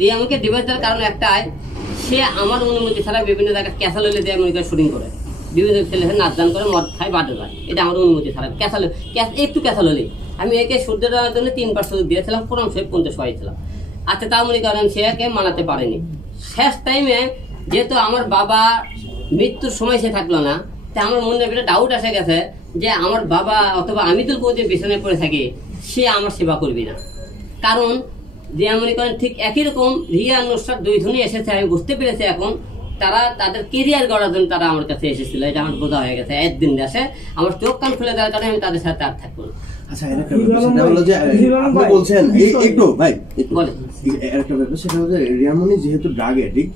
দিয়ে আমাকে ডিভোর্স দেওয়ার কারণ একটাই, সে আমার অনুমতি ছাড়া বিভিন্ন জায়গায় ক্যাসালে দিয়ে মনে করে শুটিং করে, বিভিন্ন ছেলে নাচ গান করে, মদ খায়, বাটে যায়, এটা আমার অনুমতি ছাড়া। ক্যাসালে একটু ক্যাসাল হলে আমি একে সূর্য দেওয়ার জন্য 3 সুযোগ দিয়েছিলাম, কোরআন শরীফ 50 হয়েছিলাম। আচ্ছা, তাও মনে করেন সে একে মানাতে পারেনি। শেষ টাইমে যেহেতু আমার বাবা মৃত্যুর সময় সে থাকলো না, তাই আমার মনে একটা ডাউট এসে গেছে যে আমার বাবা অথবা আমি তো যদি বিছানায় পড়ে থাকি, সে আমার সেবা করবি না। কারণ যে মনে করেন ঠিক একই রকম রিয়া নুসরাত 2 ধনী এসেছে, আমি বুঝতে পেরেছি এখন তারা তাদের কেরিয়ার গড়ার জন্য তারা আমার কাছে এসেছিল, এটা আমার বোঝা হয়ে গেছে। একদিন আসে আমার চোখ কান খুলে দেওয়ার কারণে আমি তাদের সাথে আর থাকবো না। আচ্ছা, আপনি বলছেন একটু ভাই একটা ব্যাপার, সেটা হচ্ছে রিয়ামণি যেহেতু ড্রাগ অ্যাডিক্ট,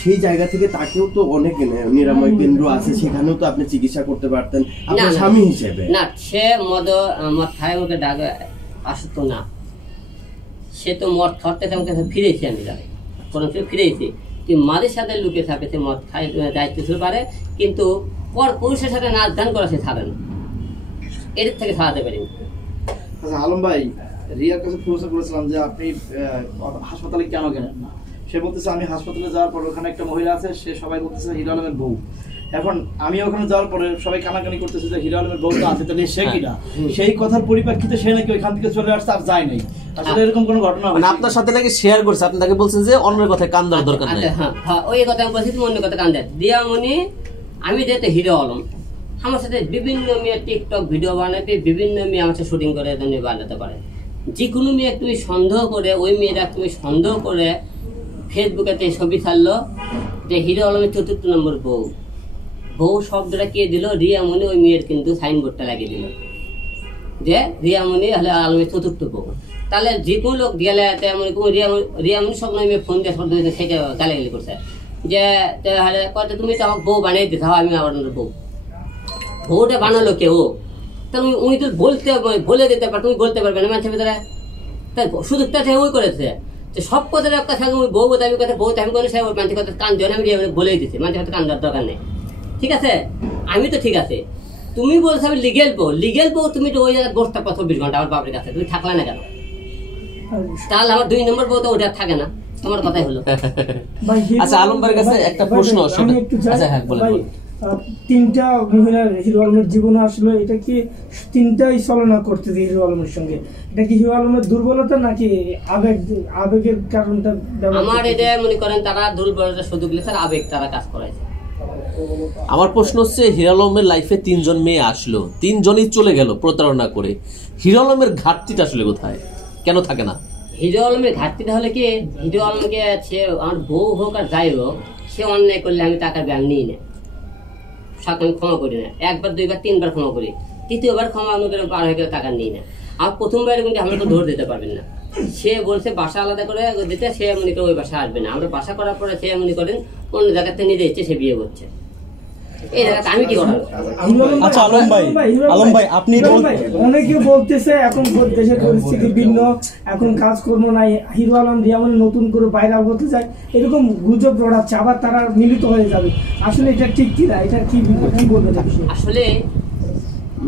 সেই জায়গা থেকে তাকেও তো অনেক নিরাময় কেন্দ্র আছে, সেখানেও তো আপনি চিকিৎসা করতে পারতেন আপনার স্বামী হিসেবে। না, সে মদ খায়, ওকে ড্রাগ আসতো না, সে তো মদ খাওয়াতে আমার কাছে ফিরেছি, আমি জানি কোন ফিরেছি কি মাদের সাথে লুকে থাকে, সে মদ খায়, দায়িত্ব ছিল পারে, কিন্তু পর পুরুষের সাথে নাচ গান করা সে ছাড়ে না, এর থেকে ছাড়াতে পারিনি। আচ্ছা আলম ভাই, রিয়ার কাছে প্রশ্ন করেছিলাম যে আপনি হাসপাতালে কেন গেলেন না, সে বলতেছে আমি হাসপাতালে যাওয়ার পর ওখানে একটা মহিলা আছে, সে সবাই বলতেছে হিরো আলমের বউ। এখন আমি ওখানে যাওয়ার পরে সবাই কানাকানি করতেছে যে হিরো আলমের বউ তো আছে, তাহলে সে কিনা, সেই কথার পরিপ্রেক্ষিতে সে নাকি ওইখান থেকে চলে আসছে, আর যায় নাই। আসলে এরকম কোনো ঘটনা মানে আপনার সাথে নাকি শেয়ার করছে, আপনি তাকে বলছেন যে অন্যের কথায় কান দেওয়ার দরকার নেই। হ্যাঁ, ওই কথা আমি বলছি, তুমি অন্য কথা কান দেয় দিয়ামণি। আমি যেহেতু হিরো আলম, আমার সাথে বিভিন্ন মেয়ে টিকটক ভিডিও বানাতে, বিভিন্ন মেয়ে আমার সাথে শুটিং করে বানাতে পারে। যে কোনো মেয়ে তুমি সন্দেহ করে, ওই মেয়েরা তুমি সন্দেহ করে ফেসবুকেতে ছবি ছাড়লো যে হিরো আলমের 4র্থ নম্বর বউ। বউ শব্দটা কে দিল? রিয়ামণি ওই মেয়ের কিন্তু সাইনবোর্ডটা লাগিয়ে দিল যে রিয়ামণি হলে আলমের 4র্থ বউ। তাহলে যে কোনো লোক গেলে তেমন রিয়ামণি সব মেয়ে ফোন দিয়ে শব্দ সেটা গালাগালি করছে যে তাহলে কত তুমি তো আমাকে বউ বানিয়ে দিতে হবে, আমি আবার বউ। বউটা বানালো কেউ? তুমি উনি তো বলে দিতে পার, তুমি বলতে পারবে না মানুষের ভিতরে। তাই সুযোগটা ওই করেছে যে সব কথার একটা থাকে ওই বউ দাবি কথা, বউ দাবি করে সে মানুষের কথা কান দেয়, আমি বলেই দিচ্ছি, মানুষের কথা কান দেওয়ার দরকার নেই। ঠিক আছে, আমি তো ঠিক আছে, তুমি বলছো আমি লিগেল বউ, তুমি তো ওই জায়গায় বসতে 24 ঘন্টা আমার বাপের কাছে, তুমি থাকলে না কেন? তাহলে আমার 2 নম্বর বউ তো ওটা থাকে না, তোমার কথাই হলো। আচ্ছা, আলম ভাইয়ের কাছে একটা প্রশ্ন। আচ্ছা হ্যাঁ, বলেন। 3টা মহিলার হিরো আলমের জীবনে আসলে এটা কি 3টাই ছলনা করতেছে হিরো আলমের সঙ্গে, এটা কি হিরো আলমের দুর্বলতা নাকি আবেগের কারণটা? আমার এটা মনে করেন তারা দুর্বলতা শুধু বলে স্যার আবেগ তারা কাজ করাইছে। আমার প্রশ্ন হচ্ছে, হিরো আলমের লাইফে 3 জন মেয়ে আসলো, 3 জনই চলে গেল প্রতারণা করে, হিরো আলমের ঘাটতিটা আসলে কোথায়, কেন থাকে না? হিরো আলমের ঘাটতিটা হলে কি, হিরো আলমকে সে আমার বউ হোক আর যাই হোক, সে অন্যায় করলে আমি টাকার ব্যাংক নিই না, আমি ক্ষমা করি না। 1 বার 2 বার 3 বার ক্ষমা করি, 3য় ক্ষমা আমি পার হয়ে গেলে টাকা নিই না। আর 1বার কিন্তু আমরা তো ধরে দিতে পারবেন না। সে বলছে বাসা আলাদা করে দিতে, সে মনে করে ওই বাসা আসবে না। আমরা বাসা করার পরে সে মনে করেন অন্য জায়গাতে নিজে ইচ্ছে সে বিয়ে করছে, এই জায়গাতে আমি কি করাবো? আচ্ছা আলম ভাই আপনি অনেকে বলতেছে এখন দেশের পরিস্থিতি ভিন্ন, এখন কাজকর্ম নাই, হিরো আলম রিয়ামণি নতুন করে ভাইরাল করতে চায়, এরকম গুজব রড়াচ্ছে, আবার তারা মিলিত হয়ে যাবে। আসলে এটা ঠিক কিনা, এটা কি বলবে? আসলে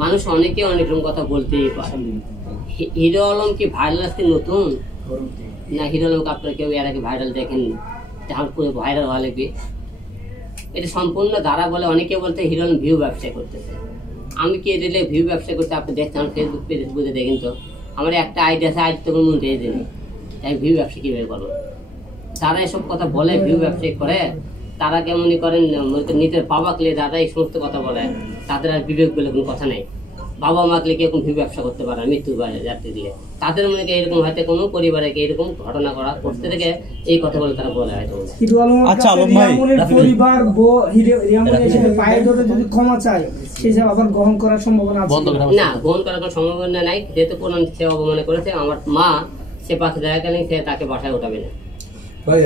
মানুষ অনেকে অনেক রকম কথা বলতেই পারে। হিরো আলম কি ভাইরাল আসতে নতুন না? হিরো আলমকে আপনারা কেউ এর আগে ভাইরাল দেখেননি, যখন পুরো ভাইরাল হওয়া লাগবে? এটা সম্পূর্ণ দ্বারা বলে। অনেকে বলতে হিরো আলম ভিউ ব্যবসা করতেছে, আমি কি এটা ভিউ ব্যবসা করতে? আপনি দেখছেন আমার ফেসবুক পেজে বুঝে দেখেন তো, আমার একটা আইডিয়া আছে, আইডি তো কোনো মনে দিয়ে দিই, তাই ভিউ ব্যবসা কীভাবে করবো? যারা এসব কথা বলে ভিউ ব্যবসা করে, তারা কেমন করেন নিজের বাবাকে যারা এই সমস্ত কথা বলে, তাদের আর বিবেক বলে কোনো কথা নেই। বাবা মাকে কেউ ভিউ ব্যবসা করতে পারে না, মৃত্যু যাত্রী দিলে তাদের মনে এরকম হয়তো কোনো পরিবারে এরকম ঘটনা করা করতে থেকে এই কথা বলে তারা বলে হয়তো। আচ্ছা আলম ভাই, পরিবার পায়ে ধরে যদি ক্ষমা চায়, সে আবার গ্রহণ করার সম্ভাবনা আছে না? গ্রহণ করার কোনো সম্ভাবনা নাই, যেহেতু কোন সে অবমানে করেছে। আমার মা সে পাশে দেখা গেলেন, সে তাকে বাসায় উঠাবে না। ভাই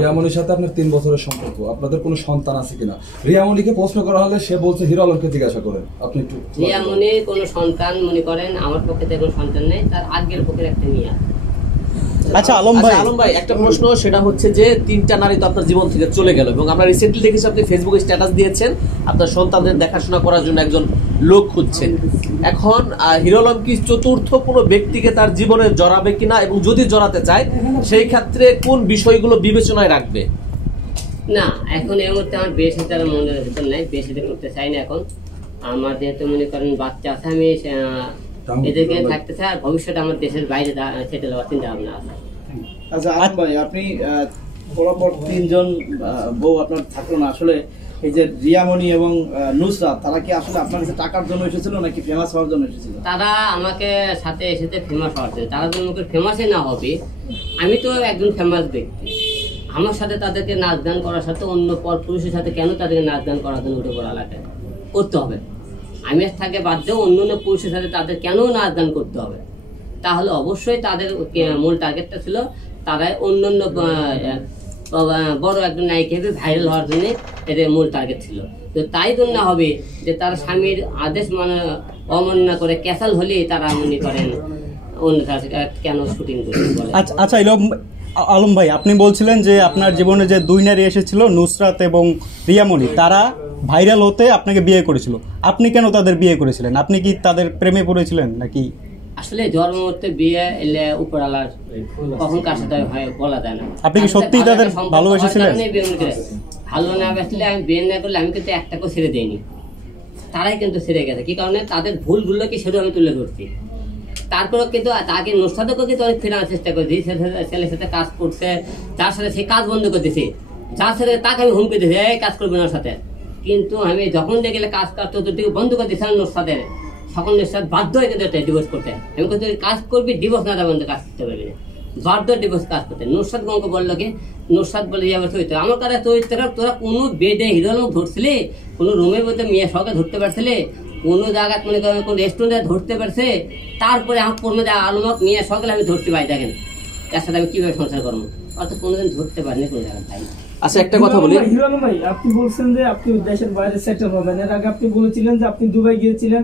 রিয়ামণির সাথে আপনার 3 বছরের সম্পর্ক, আপনাদের কোনো সন্তান আছে কিনা? রিয়ামণিকে প্রশ্ন করা হলে সে বলছে হিরো আলমকে জিজ্ঞাসা করেন। আপনি একটু রিয়ামণির কোনো সন্তান মনে করেন আমার পক্ষে কোনো সন্তান নেই, তার আগের পক্ষের একটা মেয়ে আছে। আচ্ছা আলম ভাই একটা প্রশ্ন, সেটা হচ্ছে যে 3টা নারী তো আপনার জীবন থেকে চলে গেল এবং আমরা রিসেন্টলি দেখেছি আপনি ফেসবুকে স্ট্যাটাস দিয়েছেন আপনার সন্তানদের দেখাশোনা করার জন্য একজন লোক খুঁজছেন। এখন হিরো আলম কি চতুর্থ কোনো ব্যক্তিকে তার জীবনে জড়াবে কিনা, এবং যদি জড়াতে চায় সেই ক্ষেত্রে কোন বিষয়গুলো বিবেচনায় রাখবে? না, এখন এই মুহূর্তে আমার বিয়ে সাথে আর মনের ভিতর নাই, বিয়ে সাথে করতে চাই না। এখন আমার যেহেতু মনে করেন বাচ্চা আছে, আমি এদেরকে থাকতে চাই, আর ভবিষ্যতে আমার দেশের বাইরে সেটেল হওয়ার চিন্তা ভাবনা আছে। আচ্ছা আলম ভাই, আপনি পরপর 3 জন বউ আপনার থাকলো না, আসলে এই যে রিয়ামণি এবং নুসরাত, তারা কি আসলে আপনার কাছে টাকার জন্য এসেছিল নাকি ফেমাস হওয়ার জন্য এসেছিল? তারা আমাকে সাথে এসেছে ফেমাস হওয়ার জন্য। তারা যদি আমাকে ফেমাসই না হবে, আমি তো একজন ফেমাস ব্যক্তি, আমার সাথে তাদেরকে নাচ গান করার সাথে অন্য পর পুরুষের সাথে কেন তাদেরকে নাচ গান করার জন্য উঠে পড়া লাগে করতে হবে? আমি থাকে বাদ দিয়ে অন্য অন্য পুরুষের সাথে তাদের কেন নাচ গান করতে হবে? তাহলে অবশ্যই তাদের মূল টার্গেটটা ছিল তারাই অন্য অন্য বড় একজন নায়িকা হিসেবে ভাইরাল হওয়ার জন্য এদের মূল টার্গেট ছিল। তো তাই জন্য হবে যে তারা স্বামীর আদেশ অমান্য করে ক্যাসাল হলে তারা মনে করেন অন্য কেন শুটিং করতে বলে। আচ্ছা আলম ভাই, আপনি বলছিলেন যে আপনার জীবনে যে 2 নারী এসেছিল নুসরাত এবং রিয়ামণি, তারা ভাইরাল হতে আপনাকে বিয়ে করেছিল, আপনি কেন তাদের বিয়ে করেছিলেন? আপনি কি তাদের প্রেমে পড়েছিলেন নাকি? আসলে জন্ম হতে বিয়ে এলে উপরালার কখন কার সাথে হয় বলা যায় না। আপনি কি সত্যিই তাদের ভালোবেসেছিলেন? ভালো না বাসলে আমি বিয়ে না করলে আমি কিন্তু একটাকেও ছেড়ে দিইনি, তারাই কিন্তু ছেড়ে গেছে। কি কারণে? তাদের ভুলগুলোকে সেটা আমি তুলে ধরছি। তারপরেও কিন্তু তাকে নুসরাতকে কিন্তু অনেক ফেরানোর চেষ্টা করেছি। ছেলের সাথে কাজ করছে, যার সাথে সে কাজ বন্ধ করে দিয়েছে, যার সাথে তাকে আমি হুমকি দিয়েছি এই কাজ করবে না সাথে। কিন্তু আমি যখন দেখলে কাজ চতুর্দিকে বন্ধ করে দিয়েছিলাম নুসরাতের, সকল নুসরাত বাধ্য হয়ে কিন্তু ডিভোর্স করতে। আমি কিন্তু কাজ করবি, ডিভোর্স না দেবেন কাজ করতে পারবি না, বাধ্য ডিভোর্স কাজ করতে। নুসরাত গঙ্গ বললো কি, নুসরাত বলে যাবে চরিত্র আমার কাছে চরিত্র, তোরা কোনো বেডে হিরো আলম ধরছিলে, কোনো রুমের মধ্যে মেয়ে সহকে ধরতে পারছিলে, কোনো জায়গায় মনে করেন কোন রেস্টুরেন্টে ধরতে পারছে, তারপরে আমার কোনো আলমক মেয়ে সকালে আমি ধরতে পাই, দেখেন তার সাথে আমি কিভাবে সংসার করবো, অর্থাৎ কোনোদিন ধরতে পারিনি কোনো জায়গায়। তাই আচ্ছা একটা কথা বলি, হিরো আলম ভাই, আপনি বলছেন যে আপনি দেশের বাইরে সেটেল হবেন। এর আগে আপনি বলেছিলেন যে আপনি দুবাই গিয়েছিলেন,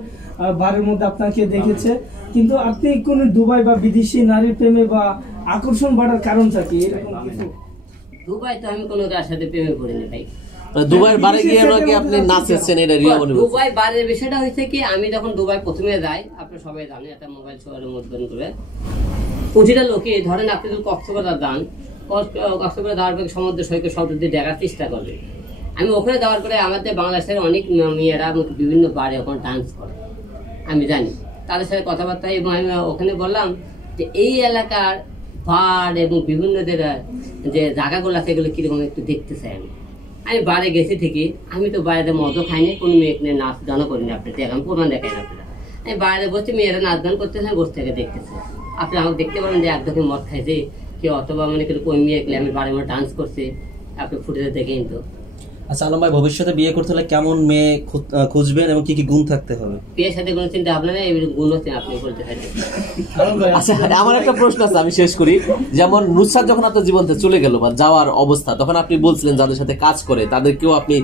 বারের মধ্যে আপনাকে দেখেছে, কিন্তু আপনি কোন দুবাই বা বিদেশি নারীর প্রেমে বা আকর্ষণ বাড়ার কারণটা কি? এরকম কিছু? দুবাই তো আমি কোনো যার সাথে প্রেমে পড়িনি ভাই। দুবাইয়ের বারে গিয়ে নাকি আপনি নাচেছেন, এটা রিয়ামণি বলছে। দুবাই বারের বিষয়টা হয়েছে কি, আমি যখন দুবাই প্রথমে যাই, আপনি সবাই জানেন, একটা মোবাইল শোরুম উদ্বোধন করে প্রতিটা লোকে ধরেন আপনি যদি কক্সবাজার যান, কক্সবাজার যাওয়ার পরে সমুদ্র সৈকত শব্দ দিয়ে দেখার চেষ্টা করবে। আমি ওখানে যাওয়ার পরে আমাদের বাংলাদেশের অনেক মেয়েরা বিভিন্ন বারে ওখানে ডান্স করে, আমি জানি, তাদের সাথে কথাবার্তা। এবং আমি ওখানে বললাম যে এই এলাকার বার এবং বিভিন্ন যে জায়গাগুলো আছে এগুলো কিরকম একটু দেখতে চাই। আমি বারে গেছি ঠিকই, আমি তো বাইরে মদও খাইনি, কোনো মেয়েকে নিয়ে নাচ গানও করিনি, আপনি দেখেন প্রমাণ দেখাই না আপনারা। আমি বাইরে বসে মেয়েরা নাচ গান করতেছে, বসে থেকে দেখতেছে। আপনি আমাকে দেখতে পারেন যে একদমই মদ খাইছে কি, অথবা মানে ওই মেয়ে আমি বারে মধ্যে ডান্স করছে, আপনি ফুটেজে দেখেন তো। আচ্ছা আলম ভাই, ভবিষ্যতে বিয়ে করতে হলে কেমন মেয়ে খুঁজবেন এবং কি কি গুণ থাকতে হবে? বিয়ের সাথে কোনো চিন্তা ভাবনা নেই, গুণ হচ্ছে আপনি বলতে চাইছেন। আচ্ছা আমার একটা প্রশ্ন আছে, আমি শেষ করি। যেমন নুসরাত যখন আপনার জীবন থেকে চলে গেল বা যাওয়ার অবস্থা, তখন আপনি বলছিলেন যাদের সাথে কাজ করে তাদেরকেও আপনি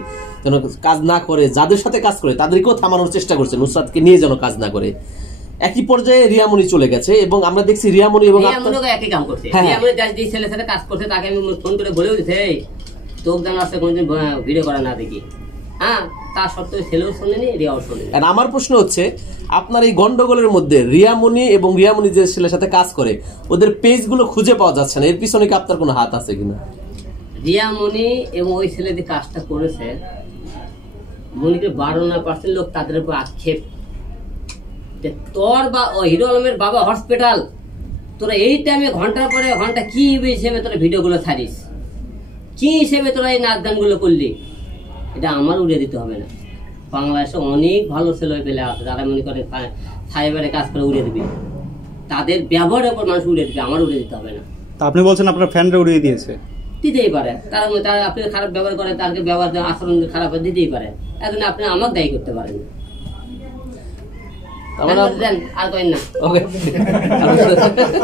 যেন কাজ না করে, যাদের সাথে কাজ করে তাদেরকেও থামানোর চেষ্টা করছেন, নুসরাতকে নিয়ে যেন কাজ না করে। একই পর্যায়ে রিয়ামণি চলে গেছে এবং আমরা দেখছি রিয়ামণি এবং একই কাম করছে। রিয়ামণি যে ছেলের সাথে কাজ করছে তাকে আমি ফোন করে বলেও দিতে, তোকে যেন আসলে কোনোদিন ভিডিও করা না দেখি, হ্যাঁ, তা সত্ত্বেও ছেলেও শোনেনি, রিয়াও শোনেনি। আমার প্রশ্ন হচ্ছে, আপনার এই গন্ডগোলের মধ্যে রিয়ামণি এবং রিয়ামণি যে ছেলের সাথে কাজ করে ওদের পেজগুলো খুঁজে পাওয়া যাচ্ছে না, এর পিছনে কি আপনার কোনো হাত আছে কিনা? রিয়ামণি এবং ওই ছেলে যে কাজটা করেছে, মনিকে 12% লোক তাদের উপর আক্ষেপ, তোর বা হিরো আলমের বাবা হসপিটাল, তোরা এই টাইমে ঘন্টার পরে ঘন্টা কি হিসেবে তোরা ভিডিওগুলো ছাড়িস, কি হিসেবে তোরা এই নাচ গানগুলো করলি, এটা আমার উড়িয়ে দিতে হবে না। বাংলাদেশে অনেক ভালো ছেলে পেলে আছে যারা মনে করে সাইবারে কাজ করে উড়িয়ে দিবে, তাদের ব্যবহারের উপর মানুষ উড়িয়ে দিবে, আমার উড়িয়ে দিতে হবে না। আপনি বলছেন আপনার ফ্যানরা উড়িয়ে দিয়েছে? দিতেই পারে, তারা আপনি খারাপ ব্যবহার করে, তাকে ব্যবহার আচরণ খারাপ দিতেই পারে, এখন আপনি আমাকে দায়ী করতে পারেন। আর করেন না।